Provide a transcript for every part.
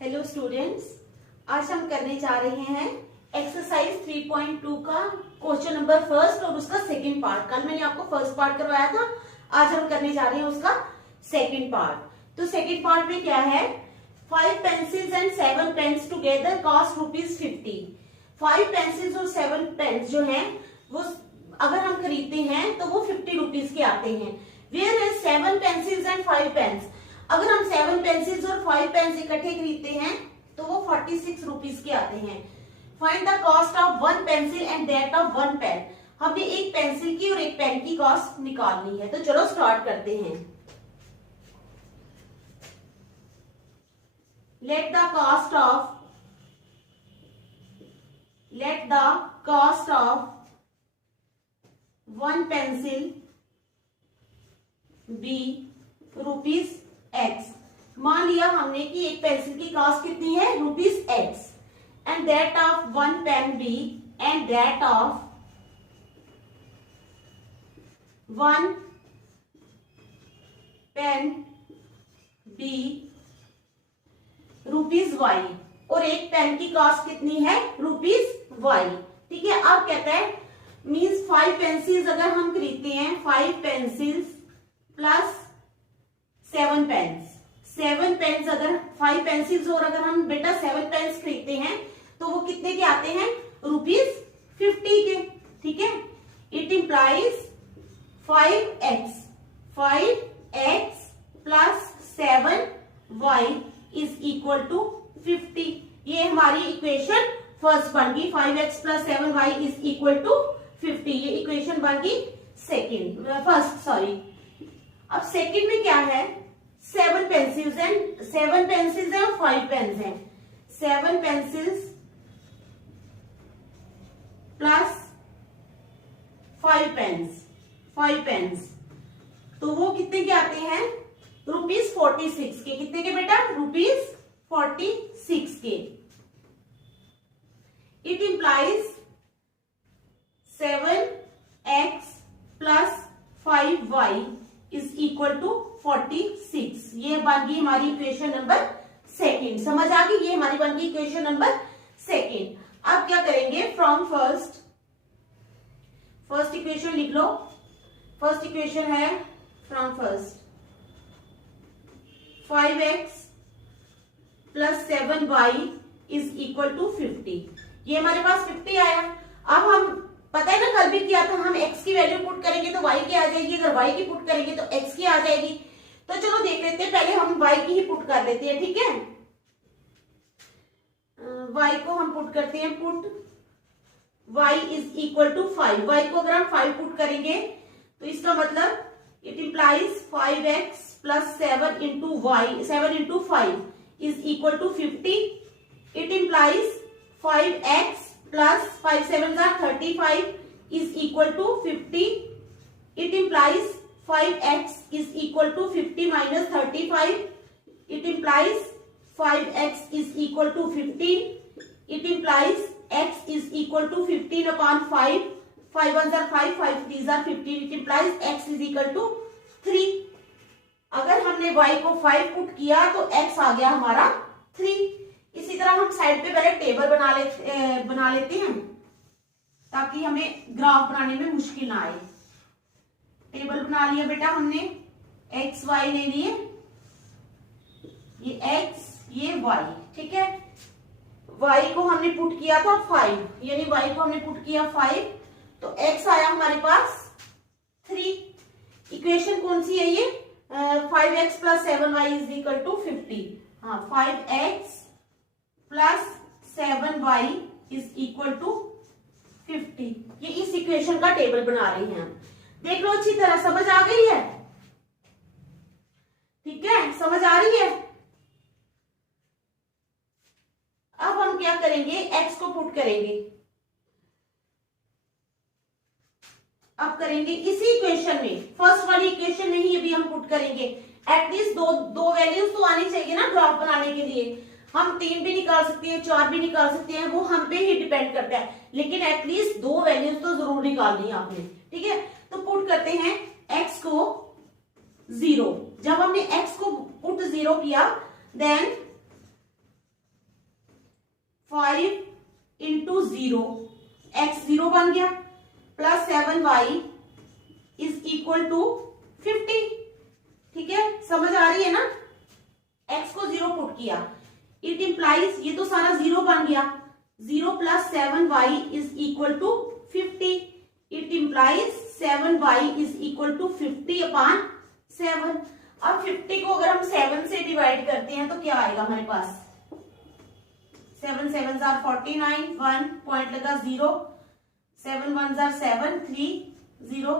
Hello students, आज हम करने जा रहे हैं एक्सरसाइज 3.2 का क्वेश्चन नंबर फर्स्ट और उसका सेकंड पार्ट। कल मैंने आपको फर्स्ट पार्ट करवाया था, आज हम करने जा रहे हैं उसका सेकंड पार्ट। तो सेकंड पार्ट में क्या है, 5 pencils and 7 pens together cost ₹50। 5 pencils और 7 पेन्स जो हैं वो अगर हम खरीदते हैं तो वो ₹50 के आते हैं। Where is 7 pencils and 5 pens, अगर हम 7 पेंसिल्स और 5 पेन्स इकट्ठे खरीदते हैं तो वो ₹46 के आते हैं। Find the cost of 1 pencil and that of 1 pen, हमने एक पेंसिल की और एक पेन की कॉस्ट निकालनी है। तो चलो स्टार्ट करते हैं। Let the cost of 1 pencil be ₹X। मान लिया हमने कि एक पेंसिल की कॉस्ट कितनी है, ₹X, and that of 1 pen be and that of 1 pen be ₹Y, और एक पेन की कॉस्ट कितनी है, ₹Y। ठीक है, अब कहता है मीन्स 5 पेंसिल्स अगर हम खरीदते हैं, 5 पेंसिल्स प्लस 7 पेन्स, 7 पेन्स अगर 5 पेंसिल्स और अगर हम बेटा 7 पेन्स खरीदते हैं तो वो कितने के आते हैं, ₹50 के। ठीक है, it implies 5x plus 7y is equal to 50। ये हमारी इक्वेशन फर्स्ट बन गई, 5x plus 7y is equal to 50। ये इक्वेशन बन गई फर्स्ट। अब सेकंड में क्या है, 7 पेंसिल्स हैं और 5 पेन्स हैं। 7 पेंसिल्स प्लस 5 पेन्स, तो वो कितने के आते हैं, ₹46 के। कितने के बेटा, ₹46 के। It implies 7x plus 5y is equal to 46। ये बन गई हमारी इक्वेशन नंबर सेकंड। समझ आ गई, ये हमारी बन गई इक्वेशन नंबर सेकंड। अब क्या करेंगे, फ्रॉम फर्स्ट इक्वेशन लिख लो। फर्स्ट इक्वेशन है from first 5x plus 7y is equal to 50। ये हमारे पास 50 आया। अब हम पता है ना, कल भी किया था, हम x की वैल्यू पुट करेंगे तो y की आ जाएगी, अगर y की पुट करेंगे तो x की आ जाएगी। तो चलो देख लेते हैं, पहले हम y की ही पुट कर लेते हैं। ठीक है, y को हम पुट करते हैं, put y is equal to 5। y को अगर हम 5 पुट करेंगे तो इसका मतलब it implies 5x plus 7 into 5 is equal to 50। It implies 5x plus 5 7 35 is equal to 50. It implies 5x is equal to 50 minus 35. It implies 5x is equal to 15. It implies x is equal to 15 upon 5. 5 1s are 5, 5 3s are 15. It implies x is equal to 3. अगर हमने y को 5 put किया तो x आ गया हमारा 3। इसी तरह हम साइड पे पहले टेबल बना लेते हैं ताकि हमें ग्राफ बनाने में मुश्किल ना आए। टेबल बना लिया बेटा हमने, x y ले लिए, ये x ये y। ठीक है, y को हमने पुट किया था 5, यानी y को हमने पुट किया 5, तो x आया हमारे पास 3। इक्वेशन कौन सी है ये, 5x plus 7y is equal to 50। हाँ, 5x plus 7y is equal to 50। ये इस इक्वेशन का टेबल बना रहे हैं हम। देख लो, अच्छी तरह समझ आ गई है। ठीक है, समझ आ रही है। अब हम क्या करेंगे, x को पुट करेंगे। अब करेंगे इसी इक्वेशन में, फर्स्ट वाली इक्वेशन में ही अभी हम पुट करेंगे। एटलीस्ट दो वैल्यूज तो आनी चाहिए ना ग्राफ बनाने के लिए। हम 3 भी निकाल सकते हैं, 4 भी निकाल सकते हैं, वो हम पे ही डिपेंड करता है, लेकिन एटलीस्ट 2 वैल्यूज तो जरूर निकालनी है आपने। ठीक है, तो पुट करते हैं x को 0। जब हमने x को पुट 0 किया देन 5 इंटू 0, x 0 बन गया, plus 7y is equal to 50। ठीक है, समझ आ रही है ना? x को 0 पुट किया, इट इंप्लाइज, ये तो सारा 0 बन गया, 0 plus 7y is equal to 50। It implies 7y is equal to 50 upon 7। अब 50 को अगर हम 7 से डिवाइड करते हैं तो क्या आएगा हमारे पास? 7 7 जार 49, 1 पॉइंट लगा 0, 7 1 जार 7, 3 0,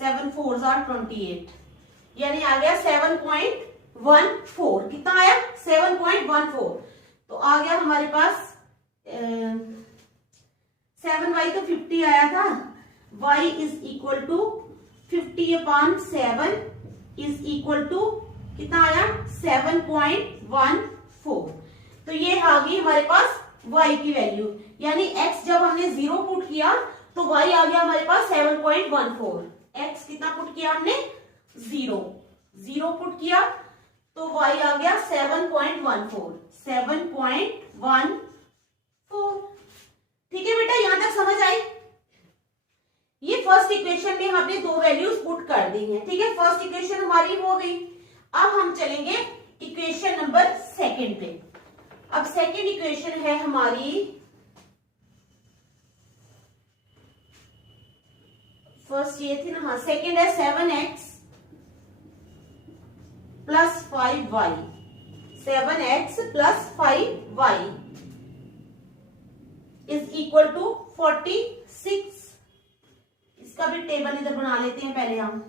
7 4 जार 28, यानी आ गया 7.14। कितना आया? 7.14। तो आ गया हमारे पास 7y तो 50 आया था, y is equal to 50 upon 7 is equal to कितना आया? 7.14। तो ये आ गई हमारे पास y की वैल्यू, यानी x जब हमने 0 पुट किया तो y आ गया हमारे पास 7.14। x कितना पुट किया हमने? 0 पुट किया तो y आ गया 7.14। ठीक है बेटा, यहां तक समझ आई? ये फर्स्ट इक्वेशन में हमने दो वैल्यूज पुट कर दी हैं। ठीक है, फर्स्ट इक्वेशन हमारी हो गई। अब हम चलेंगे इक्वेशन नंबर सेकंड पे। अब सेकंड इक्वेशन है हमारी, फर्स्ट ये थी ना, हाँ सेकंड है 7x plus 5y, 7x plus 5y is equal to 46। इसका भी टेबल इधर बना लेते हैं पहले हम।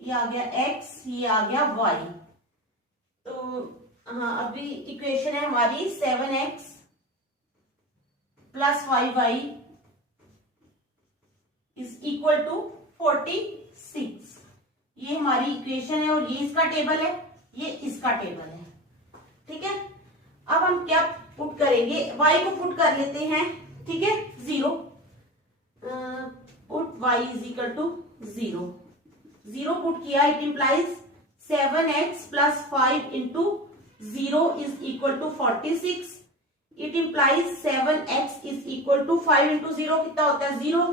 ये आ गया x, ये आ गया y। तो हाँ, अभी इक्वेशन है हमारी 7x plus 5y is equal to 46। ये हमारी इक्वेशन है और ये इसका टेबल है, ये इसका टेबल है। ठीक है, अब हम क्या पुट करेंगे? y को पुट कर लेते हैं। ठीक है, 0 put y is equal to 0 put किया, it implies 7x plus 5 into 0 is equal to 46। It implies 7x is equal to 5 into 0 कितना होता है? 0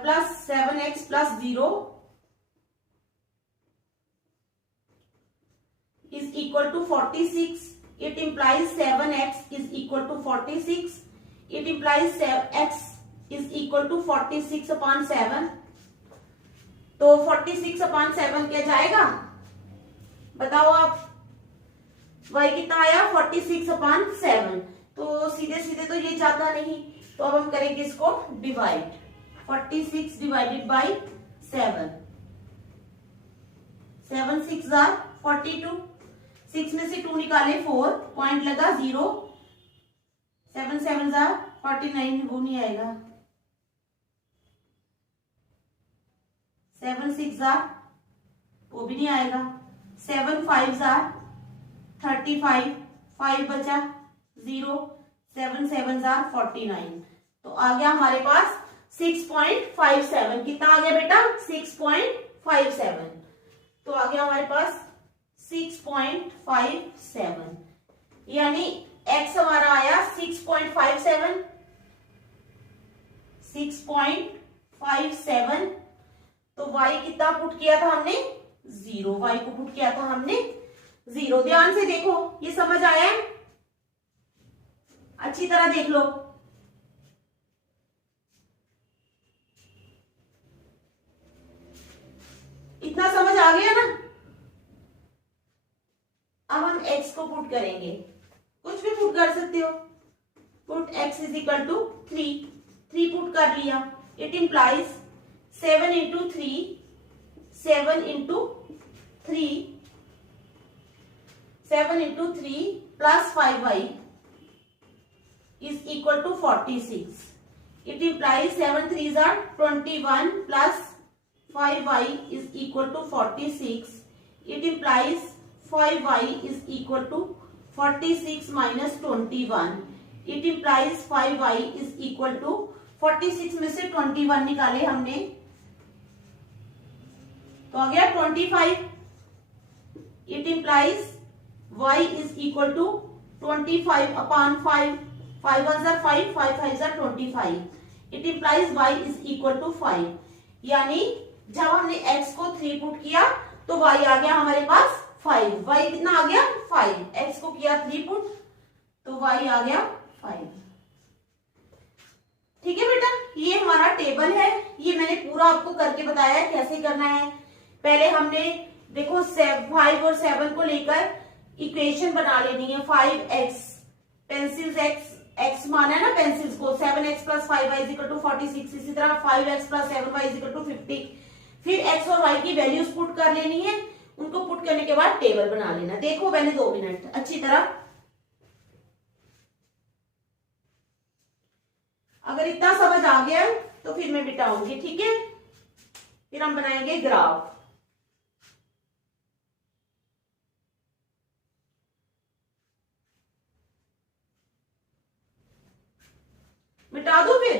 plus 7x plus 0 is equal to 46. It implies 7x is equal to 46. It implies x is equal to 46 upon 7. तो 46 upon 7 क्या जाएगा? बताओ आप। y कितना आया? 46 upon 7। तो सीधे सीधे तो ये जाता नहीं, तो अब हम करेंगे इसको डिवाइड। 46 डिवाइडेड बाई 7, 7 6 are 42, 6 में से 2 निकाले 4, पॉइंट लगा 0, 7 7 are 49, वो नहीं आएगा। 7 6 are, वो भी नहीं आएगा। 7 5 are 35, 5 बचा 0, 7 7 are 49। तो आ गया हमारे पास 6.57। कितना आ गया बेटा? 6.57। तो आ गया हमारे पास 6.57, यानी x हमारा आया 6.57। 6.57। तो y कितना पुट किया था हमने? 0। y को पुट किया था हमने 0। ध्यान से देखो, ये समझ आया है? अच्छी तरह देख लो। इतना समझ आ गया ना? अब हम x को पुट करेंगे, कुछ भी पुट कर सकते हो। Put x is equal to 3 put कर लिया। It implies 7 into 3, 7 into 3, 7 into 3 plus 5y is equal to 46। It implies 7 3 are 21 plus 5y is equal to 46. It implies 5y is equal to 46 minus 21. It implies 5y is equal to 46 में से 21 निकाले हमने, तो आ गया 25। It implies y is equal to 25 upon 5, 5 1 5, 5 5 25। It implies y is equal to 5, यानी जब हमने x को 3 पुट किया तो y आ गया हमारे पास 5। y कितना आ गया 5, x को किया 3 पुट तो y आ गया 5। ठीक है बेटा, ये हमारा टेबल है, ये मैंने पूरा आपको करके बताया है कैसे करना है। पहले हमने देखो 5 और 7 को लेकर इक्वेशन बना लेनी है। 5x पेंसिल्स x माना है ना पेंसिल्स को, 7x plus 5y is equal to 46। इसी तरह 5x plus 7y is equal to 50। फिर x और y की वैल्यूज पुट कर लेनी है, उनको पुट करने के बाद टेबल बना लेना। देखो मैंने 2 मिनट अच्छी तरह, अगर इतना समझ आ गया तो फिर मैं बिठाऊंगी। ठीक है, फिर हम बनाएंगे ग्राफ। मिटा दो, फिर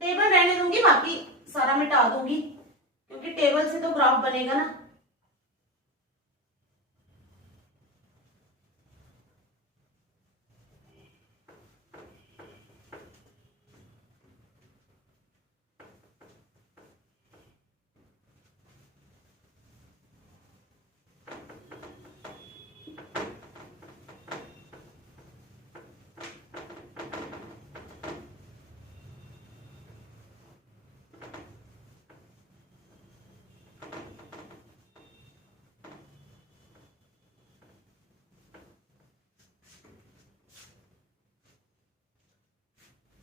टेबल रहने दूंगी, बाकी सारा मिटा दूंगी क्योंकि टेबल से तो ग्राफ बनेगा ना।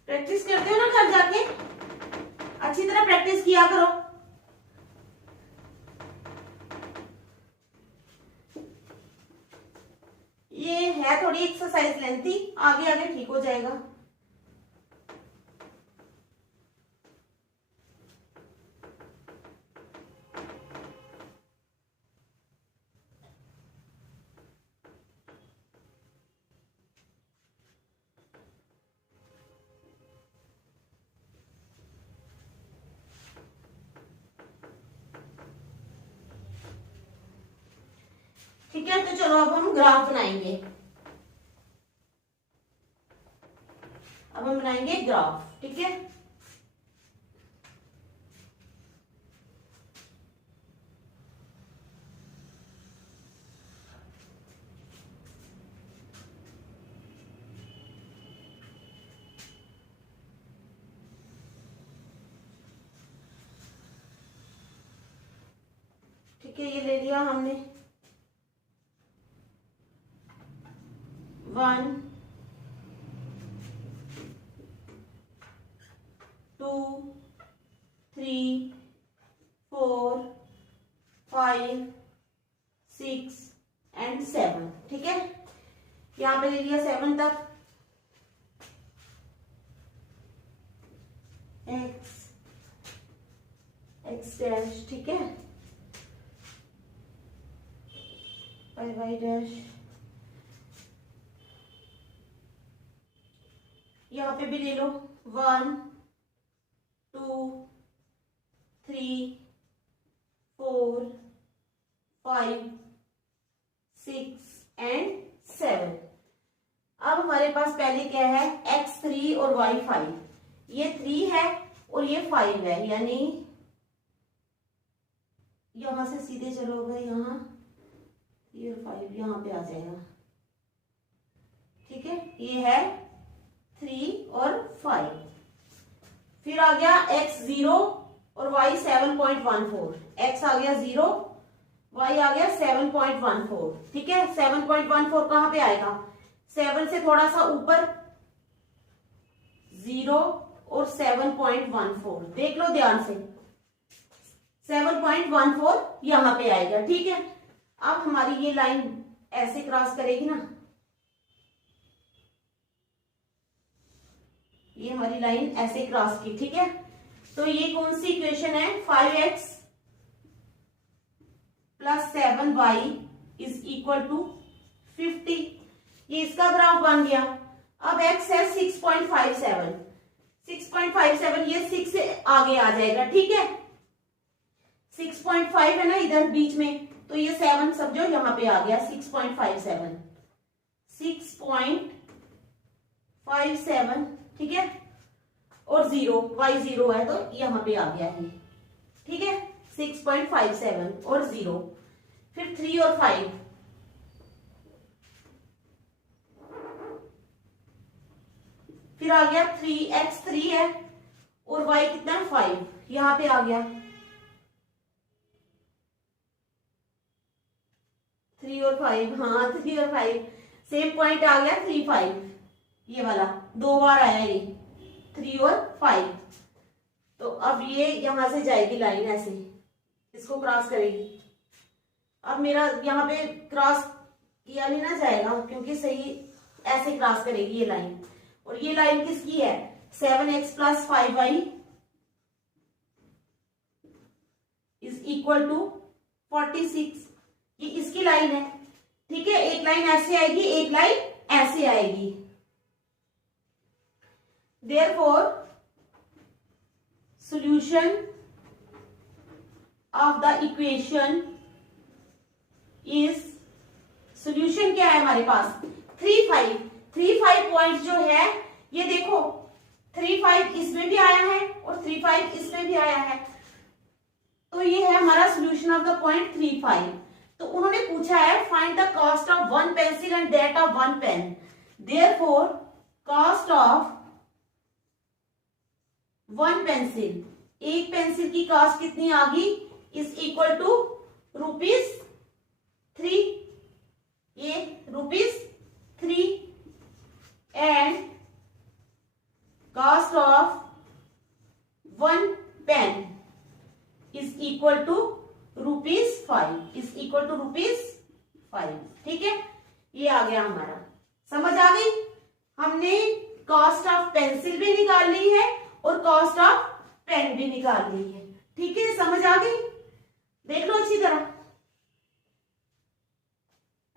प्रैक्टिस करते हो ना घर जाके, अच्छी तरह प्रैक्टिस किया करो। ये है थोड़ी एक्सरसाइज लेंथी, आगे आगे ठीक हो जाएगा। ठीक है, तो चलो अब हम ग्राफ बनाएंगे। अब हम बनाएंगे ग्राफ। ठीक है, ठीक है, ये ले लिया हमने 1 2 3 4 5 6 एंड 7। ठीक है, यहां पे ले लिया 7 तक। x डैश, ठीक है, y डैश, यहाँ पे भी ले लो 1 2 3 4 5 6 एंड 7। अब हमारे पास पहले क्या है, x3 और y5। ये 3 है और ये 5 है, यानी यहां से सीधे चलोगे, यहाँ 3 और 5 यहाँ पे आ जाएगा। ठीक है, ये है 3 और 5। फिर आ गया x 0 और y 7.14। x आ गया 0, y आ गया 7.14। ठीक है, 7.14 कहां पे आएगा, 7 से थोड़ा सा ऊपर 0 और 7.14, देख लो ध्यान से, 7.14 यहां पे आएगा। ठीक है, अब हमारी ये लाइन ऐसे क्रॉस करेगी ना, ये हमारी लाइन ऐसे क्रॉस की। ठीक है, तो ये कौन सी इक्वेशन है, 5x plus 7y is equal to 50। ये इसका ग्राफ बन गया। अब x है 6.57, 6.57 ये 6 से आगे आ जाएगा। ठीक है, 6.5 है ना इधर बीच में, तो ये 7 समझो यहाँ पे आ गया 6.57, 6.57, ठीक है। और 0, y 0 है तो यहाँ पे आ गया है, ठीक है। 6.57 और 0, फिर 3 और 5, फिर आ गया 3x 3 है और y कितना है 5, यहाँ पे आ गया 3 और 5, हाँ 3 और 5 सेम पॉइंट आ गया 3 5, ये वाला 2 बार आया ये 3 और 5। तो अब ये यहां से जाएगी लाइन ऐसे, इसको क्रॉस करेगी। अब मेरा यहाँ पे क्रॉस किया नहीं ना जाएगा क्योंकि सही ऐसे क्रॉस करेगी ये लाइन, और ये लाइन किसकी है 7x + 5y is equal to 46, ये इसकी लाइन है, ठीक है। एक लाइन ऐसे आएगी, एक लाइन ऐसे आएगी। Therefore, solution of the equation is, solution क्या है हमारे पास 3 5, 3 5 पॉइंट जो है ये देखो 3 5 इसमें भी आया है और 3 5 इसमें भी आया है, तो ये है हमारा सोल्यूशन ऑफ द पॉइंट 3 5। तो उन्होंने पूछा है find the cost of 1 pencil and that of 1 pen, therefore cost of 1 pencil, एक पेंसिल की कॉस्ट कितनी आ गई इज इक्वल टू ₹3, ये ₹3 and cost of 1 pen is equal to ₹5, is equal to ₹5, ठीक है। ये आ गया हमारा, समझ आ गई। हमने कॉस्ट ऑफ पेंसिल भी निकाल ली है और कॉस्ट ऑफ पेन भी निकाल ली है, ठीक है। समझ आ गई, देख लो अच्छी तरह,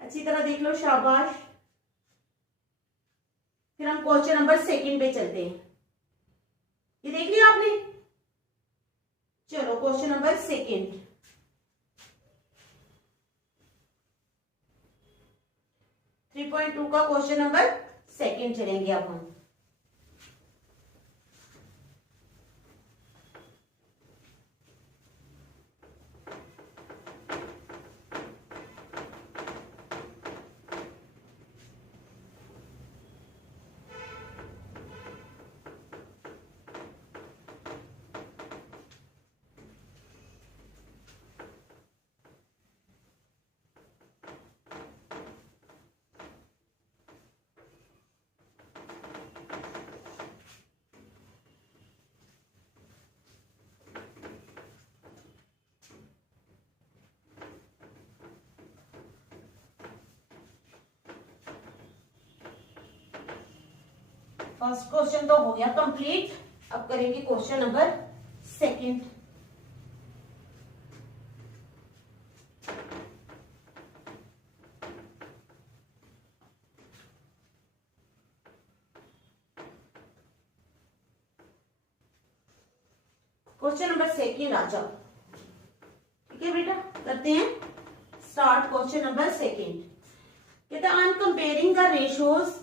अच्छी तरह देख लो, शाबाश। फिर हम क्वेश्चन नंबर 2 पे चलते हैं, ये देख लिया आपने। चलो क्वेश्चन नंबर 2, 3.2 का क्वेश्चन नंबर 2 चलेंगे अब हम। फर्स्ट क्वेश्चन तो हो गया कंप्लीट, अब करेंगे क्वेश्चन नंबर 2। क्वेश्चन नंबर 2 आ जाओ, ठीक है बेटा, करते हैं स्टार्ट। क्वेश्चन नंबर 2 कहता है on comparing the ratios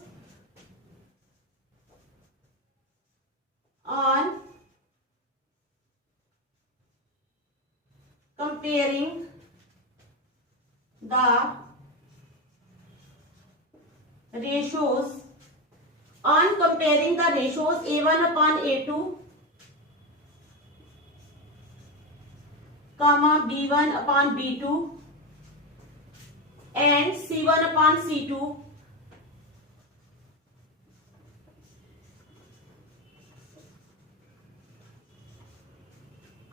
on comparing the ratios A1 upon A2 comma B1 upon B2 and C1 upon C2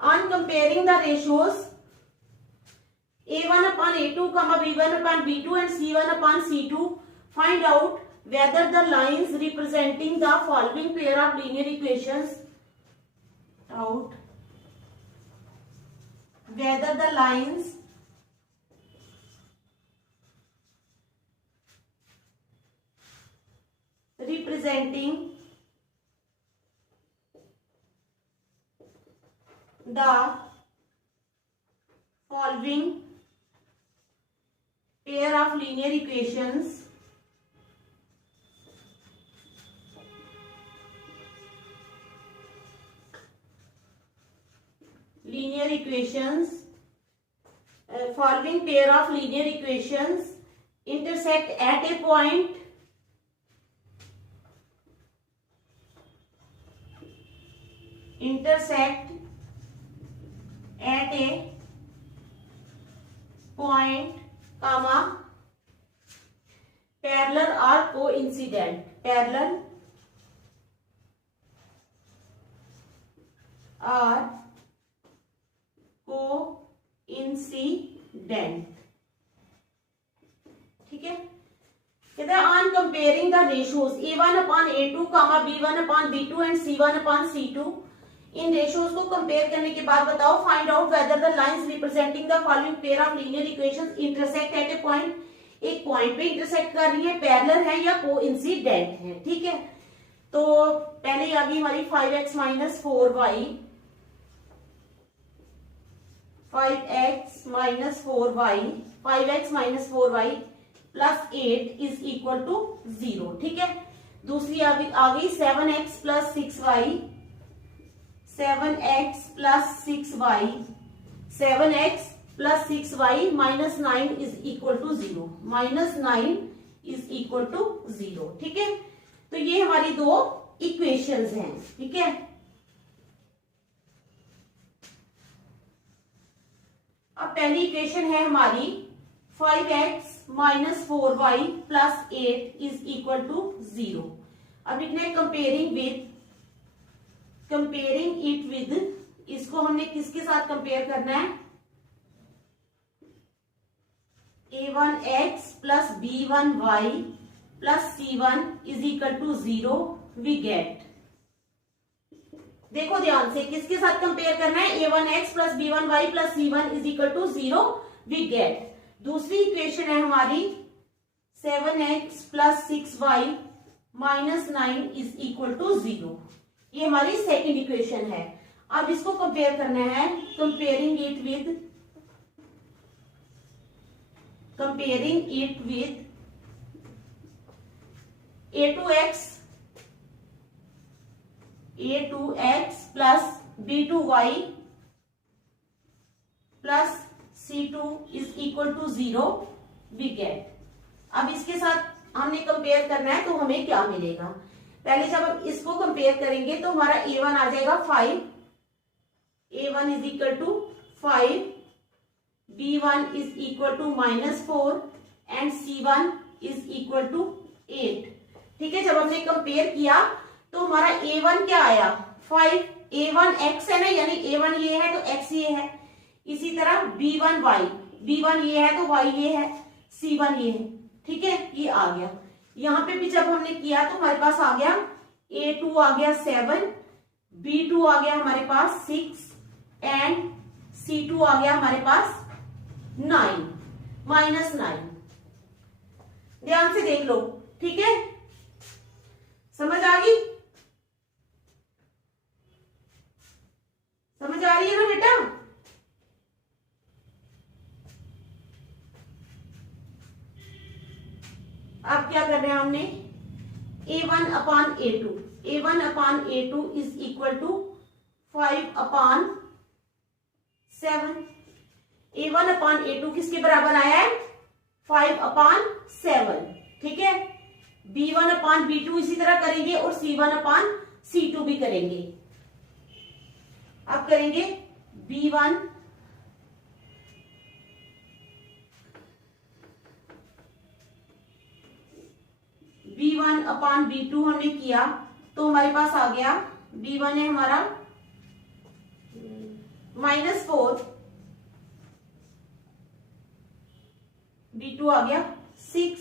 on comparing the ratios A1 upon A2, B1 upon B2 and C1 upon C2, find out whether the lines representing the following pair of linear equations whether the lines representing the following pair of linear equations following pair of linear equations intersect at a point comma parallel or coincident, parallel or coincident। ठीक है, कहते हैं on comparing the ratios A1 upon A2 comma B1 upon B2 and C1 upon C2, इन ratios को compare करने के बाद बताओ find out whether the lines representing the following pair of linear equations intersect at a point, एक point पे intersect कर रही है, पैरेलल है या कोइंसिडेंट है। ठीक है, तो पहले आ गई हमारी 5x minus 4y, 5x minus 4y plus 8 is equal to 0। ठीक है, दूसरी आ गई 7x plus 6y, 7x plus 6y, 7x plus 6y minus 9 is equal to 0, minus 9 is equal to 0। ठीक है, तो ये हमारी दो इक्वेशंस हैं। ठीक है, अब पहली इक्वेशन है हमारी 5x minus 4y plus 8 is equal to 0। अब लिखना है कंपेयरिंग इट विद, इसको हमने किसके साथ कंपेयर करना है, a1x plus b1y plus c1 is equal to 0 we get. देखो ध्यान से, किसके साथ कंपेयर करना है, a1x plus b1y plus c1 is equal to 0 we get. दूसरी इक्वेशन है हमारी 7x plus 6y minus 9 is equal to 0, ये हमारी सेकंड इक्वेशन है। अब इसको कंपेयर करना है, comparing it with a2x plus b2y plus C2 is equal to 0 we get. अब इसके साथ हमने कंपेयर करना है, तो हमें क्या मिलेगा, पहले जब हम इसको कंपेयर करेंगे तो हमारा A1 आ जाएगा 5, A1 is equal to 5, B1 is equal to -4 and C1 is equal to 8। ठीक है, जब हमने कंपेयर किया तो हमारा A1 क्या आया 5, A1 x है ना, यानी A1 ये है तो x ये है। इसी तरह B1 y, B1 ये है तो y ये है, C1 ये है। ठीक है, ये आ गया। यहां पे भी जब हमने किया तो हमारे पास आ गया A2 आ गया 7, B2 आ गया हमारे पास 6 एंड C2 आ गया हमारे पास 9, माइनस 9। ध्यान से देख लो। ठीक है, समझ आ गई, समझ आ रही है ना बेटा। अब क्या कर रहे हैं हमने, A1 upon A2, A1 upon A2 is equal to 5 upon 7। A1 upon A2 किसके बराबर आया है, 5 अपॉन 7। ठीक है, B1 अपॉन B2 इसी तरह करेंगे और C1 अपॉन C2 भी करेंगे। अब करेंगे B1 अपॉन B2 हमने किया तो हमारे पास आ गया, B1 है हमारा -4, B2 आ गया 6,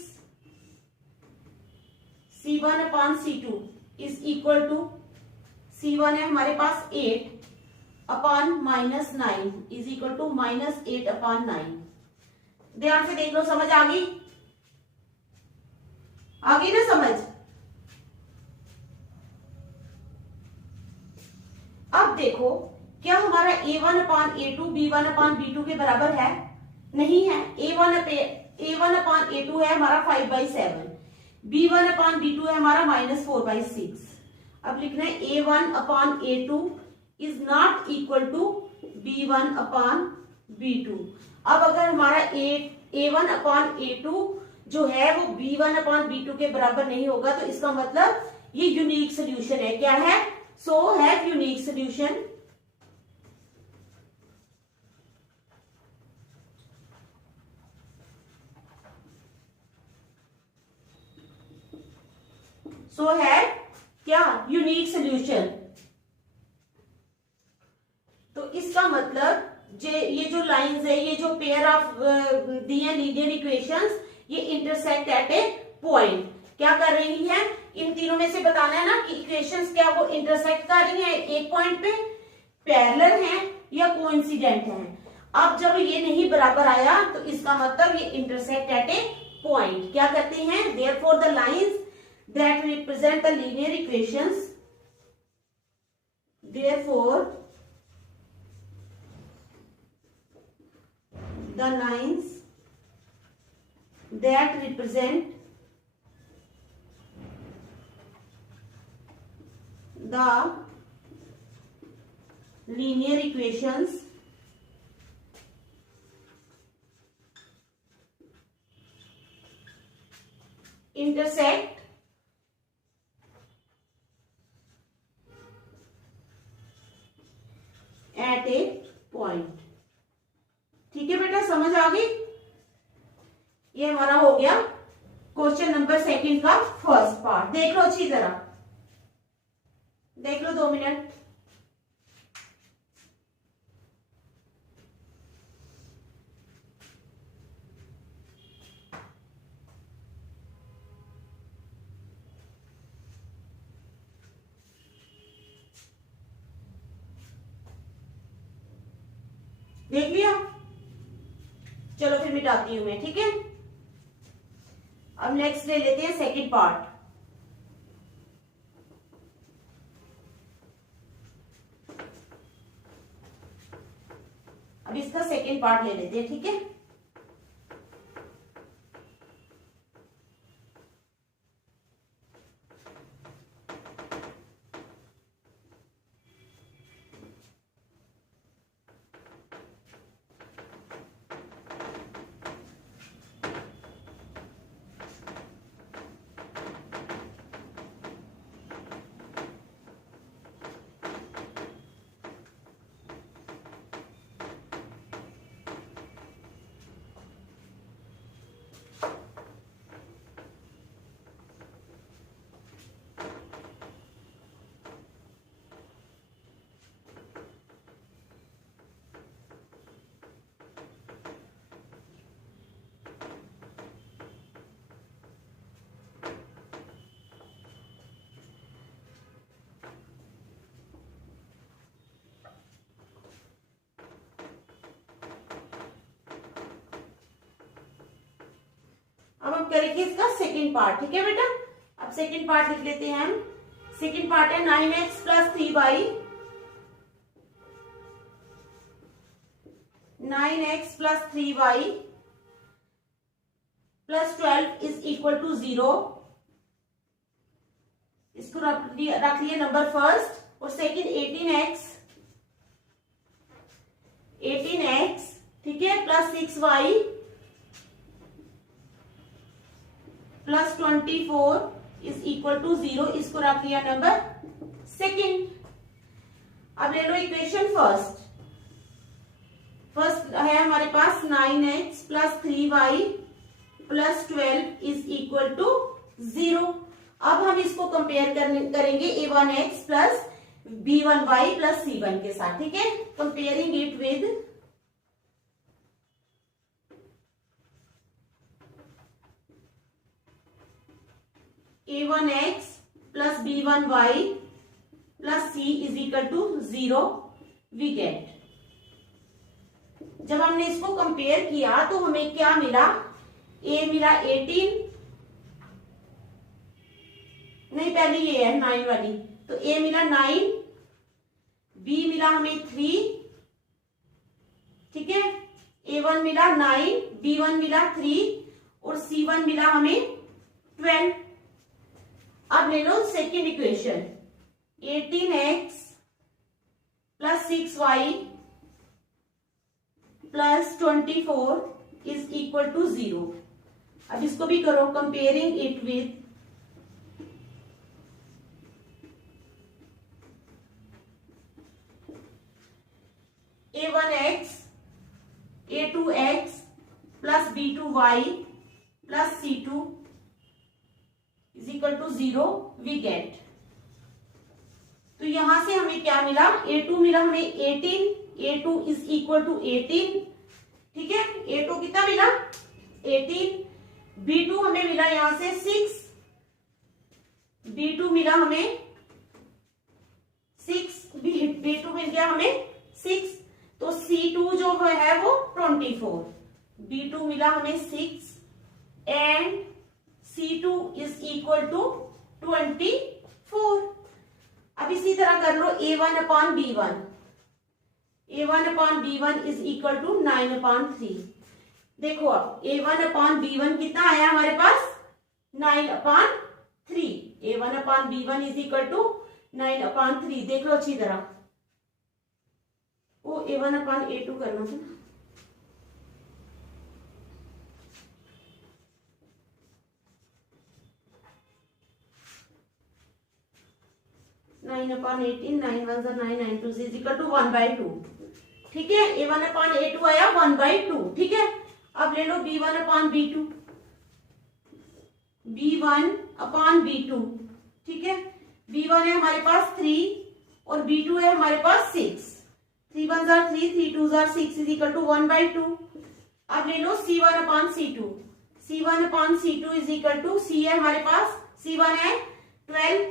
C1 upon C2 is equal to, C1 है हमारे पास 8 upon -9 is equal to -8 upon 9। ध्यान से देख लो, समझ आ गई ना समझ। अब देखो क्या हमारा a1 upon a2 b1 upon b2 के बराबर है? नहीं है। a1 अपान a2 है हमारा 5/7, b1 अपान b2 है हमारा -4/6। अब लिखना है a1 upon a2 is not equal to b1 upon b2। अब अगर हमारा a1 अपान a2 जो है वो b1 अपान b2 के बराबर नहीं होगा तो इसका मतलब ये यूनिक सोल्यूशन है। क्या है? So have unique solution. So है क्या? Unique solution. तो इसका मतलब ये जो लाइंस है, ये जो पेयर ऑफ दिए लीनियर इक्वेशंस, ये इंटरसेक्ट एट ए पॉइंट। क्या कर रही है? इन तीनों में से बताना है ना कि इक्वेशंस क्या वो इंटरसेक्ट कर रही है एक पॉइंट पे, पैरेलल हैं या कोइंसिडेंट हैं। अब जब ये नहीं बराबर आया तो इसका मतलब ये इंटरसेक्ट एट ए पॉइंट। क्या करते हैं? Therefore the lines that represent the linear equations, therefore the lines that represent the linear equations intersect at a point. ठीक है बेटा, समझ आ गई? ये हमारा हो गया क्वेश्चन नंबर 2 का फर्स्ट पार्ट। देख लो अच्छी तरह, देख लो 2 मिनट। देख लिया? चलो फिर मिटाती हूं मैं। ठीक है, अब नेक्स्ट ले लेते हैं सेकंड पार्ट। अब इसका सेकंड पार्ट ले लेते हैं। ठीक है, अब हम करेंगे इसका सेकंड पार्ट। ठीक है बेटा, अब सेकंड पार्ट लिख लेते हैं हम। सेकंड पार्ट है 9x plus 3y, 9x plus 3y plus 12 is equal to 0। इसको रख लिए नंबर फर्स्ट, और सेकंड 18x, ठीक है, plus 6y plus 24 is equal to 0। इसको रख लिया नंबर सेकंड। अब ले लो इक्वेशन फर्स्ट। फर्स्ट है हमारे पास 9x plus 3y plus 12 is equal to 0। अब हम इसको कंपेयर करेंगे a1x plus b1y plus c1 के साथ। ठीक है, comparing it with a1x plus b1y plus c is equal to 0 we get. जब हमने इसको कंपेयर किया तो हमें क्या मिला? a मिला 18, नहीं पहले ये है 9 वाली, तो a मिला 9, बी मिला हमें 3, ठीक है, A1 मिला 9, B1 मिला 3 और C1 मिला हमें 12। अब ले लो second equation, 18x plus 6y plus 24 is equal to 0। अब इसको भी करो comparing it with A1x A2x plus B2y plus C2 is equal to 0 we get. तो यहां से हमें क्या मिला, A2 मिला हमें 18, A2 इज इक्वल टू 18, ठीक है, A2 कितना मिला 18, B2 हमें मिला यहां से 6, B2 मिला हमें 6, B2 मिल गया हमें 6, तो C2 जो है वो 24, B2 मिला हमें 6 and C2 is equal to 24। अब इसी तरह कर लो A1 upon B1, A1 upon B1 is equal to 9 upon 3। देखो अब A1 अपॉन B1 कितना आया हमारे पास 9 upon 3, A1 upon B1 is equal to 9 upon 3। देख लो अच्छी तरह, वो A1 अपॉन A2 करना था ना, nine upon 18, 9 1 9 9 2 is equal to 1/2, ठीक है, A1 अपॉन A2 आया 1/2, ठीक है। अब ले लो B1 upon B2, B1 upon B2, ठीक है, B1 है हमारे पास 3 और B2 है हमारे पास 6, 3 1 3 3 2 6 इज इक्वल टू 1/2। अब ले लो C1 upon C2, C1 upon C2 is equal to, C है हमारे पास, C1 है 12,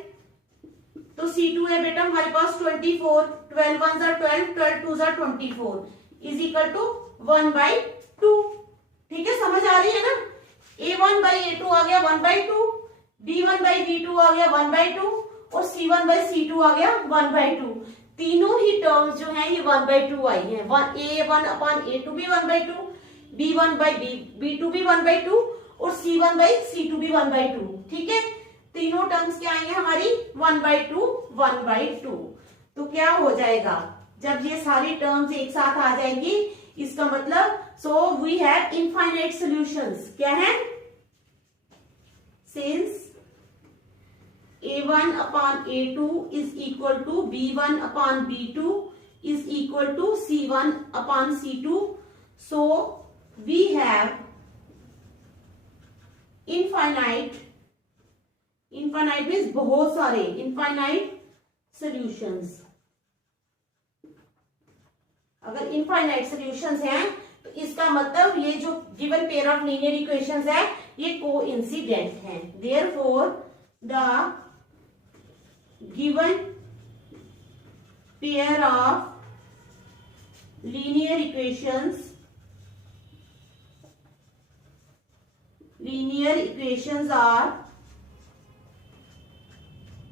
तो C2 है बेटा हमारे पास 24, 12 1 12, 12 2 24 इज इक्वल टू 1/2, ठीक है, समझ आ रही है ना। A1/A2 आ गया 1/2, B1/B2 आ गया 1/2 और C1/C2 आ गया 1/2। तीनों ही टर्म्स जो हैं ये 1/2 आई है, A1 अपॉन A2 भी 1/2, B1/B2 भी 1/2 और C1/C2 भी 1/2, ठीक है, तीनों टर्म्स क्या आएंगे हमारी 1/2 1/2। तो क्या हो जाएगा जब ये सारी टर्म्स एक साथ आ जाएंगी, इसका मतलब so we have infinite solutions. क्या है, since A1 upon A2 is equal to B1 upon B2 is equal to C1 upon C2, so we have infinite, infinite means बहुत सारे, इनफाइनाइट सॉल्यूशंस। अगर इनफाइनाइट सॉल्यूशंस हैं तो इसका मतलब ये जो given pair of linear equations है ये कोइंसिडेंट हैं। Therefore the given pair of linear equations are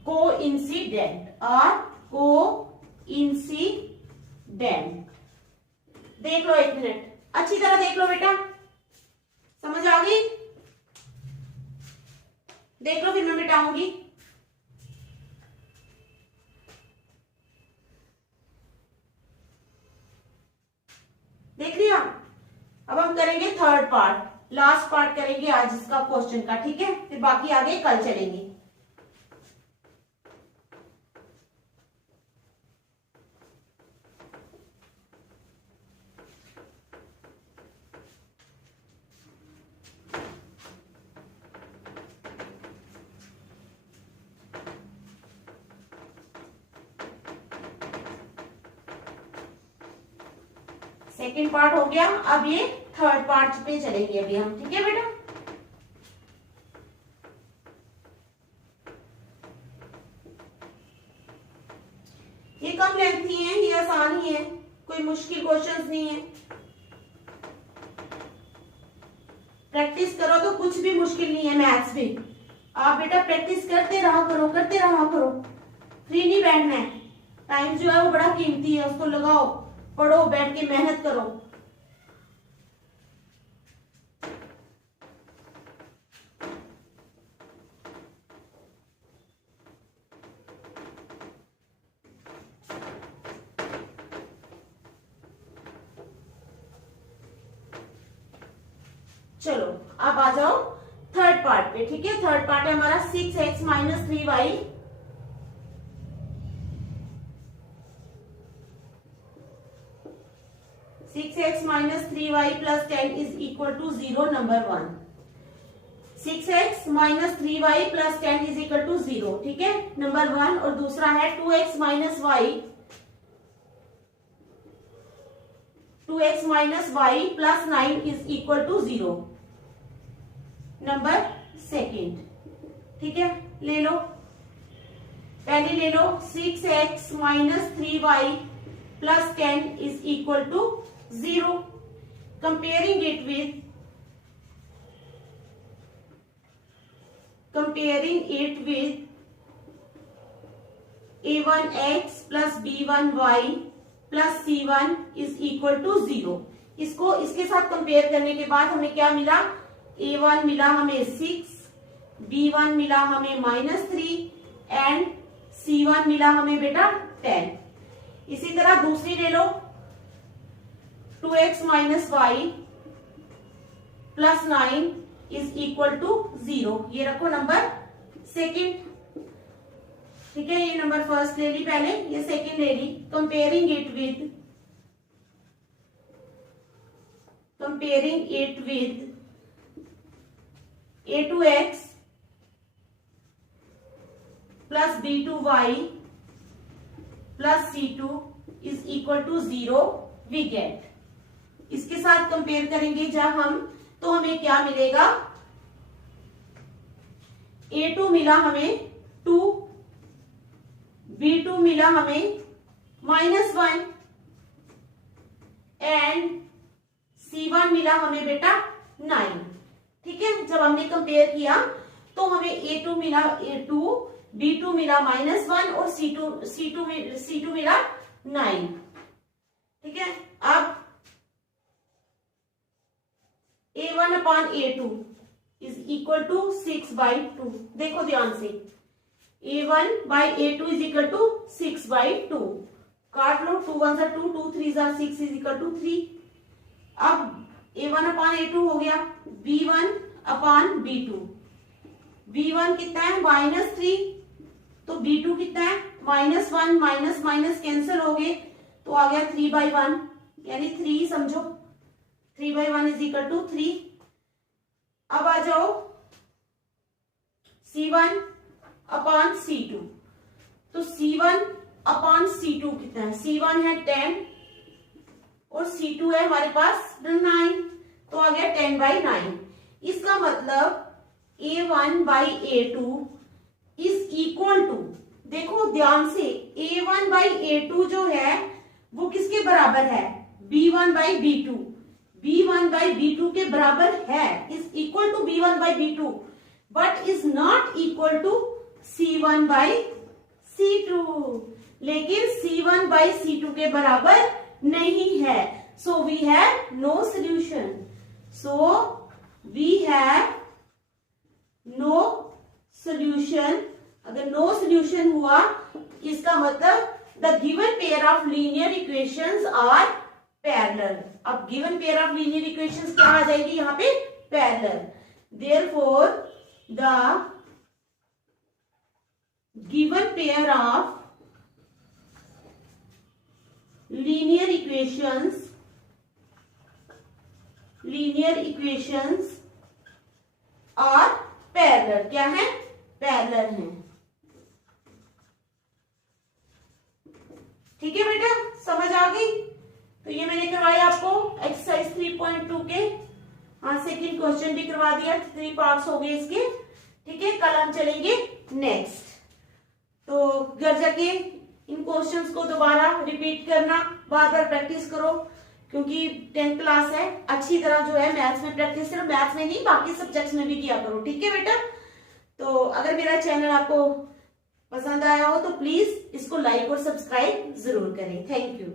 coincident, देख लो एक मिनट, अच्छी तरह देख लो बेटा, समझ आ गई, देख लो फिर मैं मिटाऊंगी। देख लिया। अब हम करेंगे थर्ड पार्ट, लास्ट पार्ट करेंगे आज इसका क्वेश्चन का, ठीक है, फिर बाकी आगे कल चलेंगे। सेकेंड पार्ट हो गया, अब ये थर्ड पार्ट पे चलेंगे अभी हम, ठीक है बेटा। ये कम लेंथी है, ये आसान ही है, कोई मुश्किल क्वेश्चंस नहीं है। प्रैक्टिस करो तो कुछ भी मुश्किल नहीं है, मैथ्स भी। आप बेटा प्रैक्टिस करते रहा करो, फ्री नहीं बैठना है। टाइम जो है वो बड़ा कीमती है, उसको लगाओ, पढ़ो, बैठ के मेहनत करो। चलो अब आ जाओ थर्ड पार्ट पे, ठीक है। थर्ड पार्ट है हमारा 6x minus 3y, minus 3y plus 10 is equal to 0, number 1। 6x minus 3y plus 10 is equal to 0, ठीक है, नंबर 1। और दूसरा है 2x minus y plus 9 is equal to 0, number 2, ठीक है। ले लो, पहले ले लो 6x minus 3y plus 10 is equal to 0, comparing it with a1x plus b1y plus c1 is equal to 0। इसको इसके साथ कंपेयर करने के बाद हमें क्या मिला, a1 मिला हमें 6, b1 मिला हमें -3 एंड c1 मिला हमें बेटा 10। इसी तरह दूसरी ले लो 2x minus y plus 9 is equal to 0, ये रखो नंबर 2, ठीक है। ये नंबर 1 ले ली पहले, ये 2 ले ली। Comparing it with a2x plus b2y plus c2 is equal to 0 we get. इसके साथ कंपेयर करेंगे जब हम, तो हमें क्या मिलेगा, a2 मिला हमें 2, b2 मिला हमें -1 एंड c1 मिला हमें बेटा 9, ठीक है। जब हमने कंपेयर किया तो हमें a2 मिला 2, b2 मिला -1 और c2 मिला 9, ठीक है। अब a1 upon a2 is equal to 6/2, देखो ध्यान से, a1 by a2 is equal to 6/2, काट लो, 2 1 सा 2, 2 3 सा 6 इज इक्वल टू 3। अब a1 अपॉन a2 हो गया, b1 अपॉन b2, b1 कितना है -3, तो b2 कितना है -1, माइनस माइनस कैंसिल हो गए, तो आ गया 3/1, यानी 3 समझो, 3/1 इज इक्वल टू 3। अब आ जाओ c1 अपॉन c2, तो c1 अपॉन c2 कितना है, c1 है 10 और c2 है हमारे पास 9, तो आ गया 10/9। इसका मतलब a1 by a2 is equal to, देखो ध्यान से, a1 बाई a2 जो है वो किसके बराबर है, b1 by b2, b1 by b2 के बराबर है, is equal to b1 by b2, but is not equal to c1 by c2, लेकिन c1 बाई c2 के बराबर नहीं है। So we have no solution, अगर नो सोल्यूशन हुआ, इसका मतलब the given pair of linear equations are parallel. अब given pair of linear equations क्या आ जाएगी यहाँ पे, parallel. Therefore the given pair of linear equations are parallel, क्या है, पैरेलल है, ठीक है बेटा, समझ आ गई। तो ये मैंने करवाया आपको एक्सरसाइज 3.2 के, हाँ सेकंड क्वेश्चन भी करवा दिया, 3 पार्ट्स हो गए इसके, ठीक है। कल हम चलेंगे नेक्स्ट, तो घर जाके इन क्वेश्चंस को दोबारा रिपीट करना, बार बार प्रैक्टिस करो, क्योंकि 10th क्लास है, अच्छी तरह जो है मैथ्स में प्रैक्टिस करो, मैथ्स में नहीं बाकी सब्जेक्ट्स में भी किया करो, ठीक है बेटा। तो अगर मेरा चैनल आपको पसंद आया हो तो प्लीज इसको लाइक और सब्सक्राइब जरूर करें। Thank you.